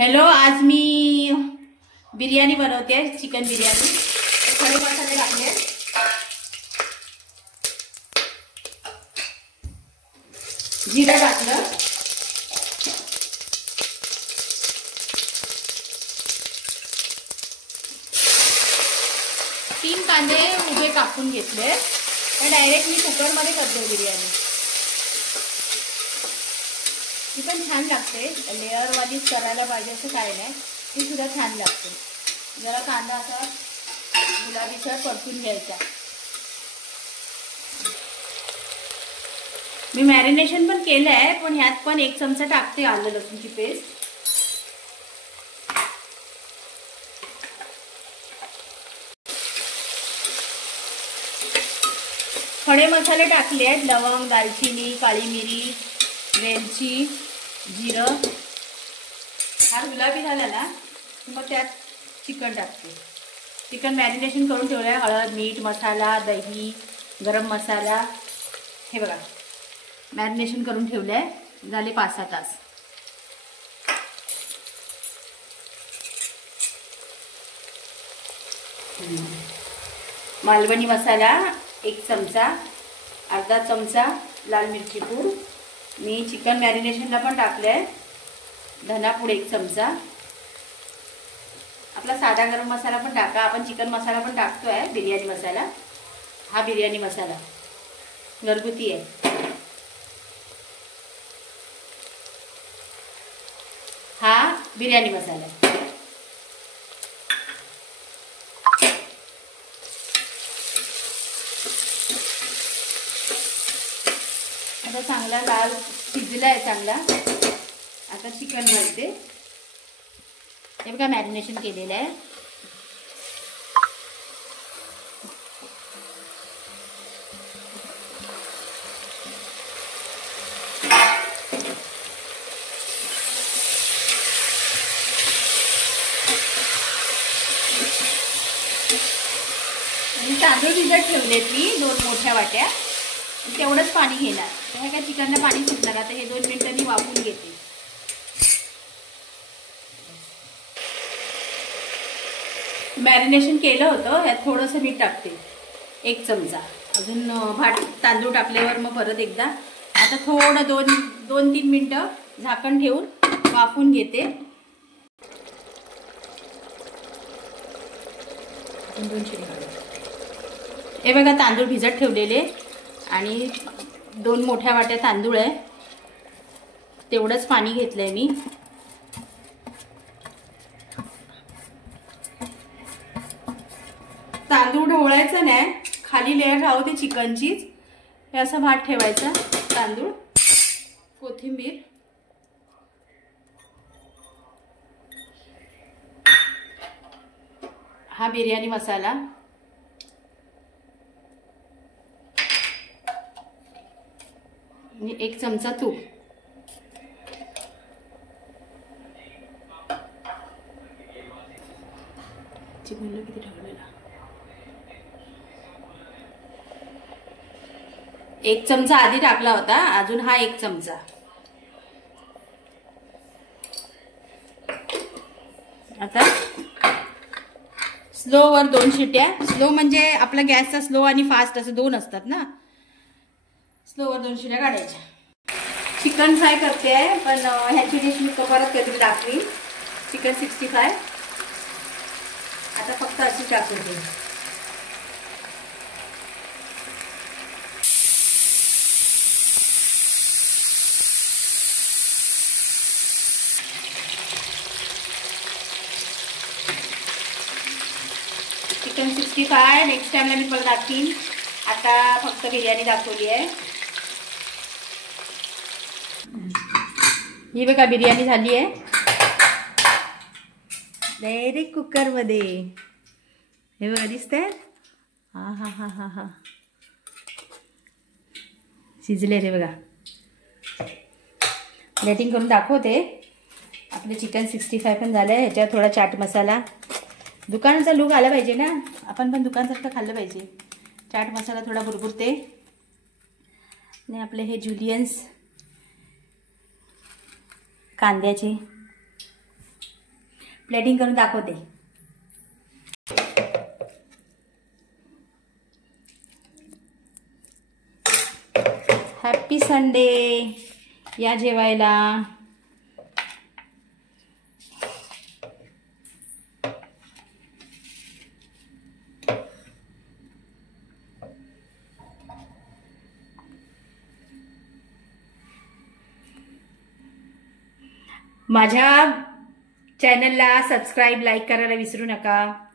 Hello, आज मी बिर्याणी बनवते, chicken biryani. खडे मसाले टाकले, जिरं टाकलं, तीन कांदे उभे कापून घेतले। डायरेक्ट मी कुकर मध्ये करते बिर्याणी। ती पण छान लागते, लेअर वालीच करायला पाहिजे असं काय नाही, ती सुद्धा छान लागते। जरा कांदा असा गुलाबीसर परतून घ्यायचा। मी मॅरिनेशन पण केलं आहे, पण ह्यात पण 1 चमचा टाकते आलं लसूणची पेस्ट। खडे मसाले टाकले आहेत, लवंग, दालचिनी, काळी मिरी, वेलची, जिरं। हा गुलाबी झाला ना मग त्यात चिकन टाकते। चिकन मॅरिनेशन करून ठेवलं आहे, हळद, मीठ, मसाला, दही, गरम मसाला, हे बघा मॅरिनेशन करून ठेवलं आहे, झाले 5-6 तास। मालवणी मसाला 1 चमचा, अर्धा चमचा लाल मिरची पूड, मी चिकन मॅरिनेशनला पण टाकलंय, धना पूड 1 चमचा, आपला साधा गरम मसाला पण टाका, आपण चिकन मसाला पण टाकतोय, बिर्याणी मसाला। हा बिर्याणी मसाला घरगुती आहे, हा बिर्याणी मसाला। आता चांगला लाल शिजला आहे चांगला। आता चिकन घालते, हे बघा मॅरिनेशन केलेलं आहे। तांदूळ भिजत ठेवलेत मी 2 मोठ्या वाट्या, तेवढंच पाणी घेणार। हे काय चिकनला पाणी सुटणार, आता हे 2 मिनिटांनी वाफवून घेते। मॅरिनेशन केलं होतं, ह्यात थोडंसं मीठ टाकते 1 चमचा, अजून तांदूळ टाकल्यावर मग परत एकदा। आता थोडं 2-3 मिनिटं झाकण ठेवून वाफवून घेते। हे बघा तांदूळ भिजत ठेवलेले आणि 2 मोठ्या वाट्या तांदूळ आहे, तेवढंच पाणी घेतलंय मी। तांदूळ ढवळायचं नाही, खाली लेअर राहू दे चिकनचीच, हे असं भात ठेवायचा। तांदूळ, कोथिंबीर, हा बिर्याणी मसाला, आणि 1 चमचा तूप। चिकनला किती टाकलेला, 1 चमचा आधी टाकला होता, अजून हा 1 चमचा। आता स्लो वर 2 शिट्या, स्लो म्हणजे आपला गॅसचा स्लो आणि फास्ट असं 2 असतात ना, स्लो वर 2 शिट्या काढायच्या। चिकन फ्राय करते आहे, पण ह्याची डिश मी परत कधी दाखवी, चिकन 65। आता फक्त अशी टाकते। चिकन 65 नेक्स्ट टाइमला मी परत दाखवीन, आता फक्त बिर्याणी दाखवली आहे। ही बघा बिर्याणी झाली आहे, डायरेक्ट कुकर मध्ये, हे बघा दिसतंय, हा हा हा हा हा शिजले रे बघा। प्लेटिंग करून दाखवते। आपले चिकन 65 पण झालं आहे, ह्याच्यात थोडा चाट मसाला, दुकानाचा लुक आला पाहिजे ना, आपण पण दुकानसारखं खाल्लं पाहिजे। चाट मसाला थोडा भुरभुरते, आणि आपले हे जुलियन्स कांद्याचे प्लेटिंग करून दाखवते. हॅपी संडे, या जेवायला. माझ्या चॅनलला सबस्क्राईब, लाईक करायला विसरू नका.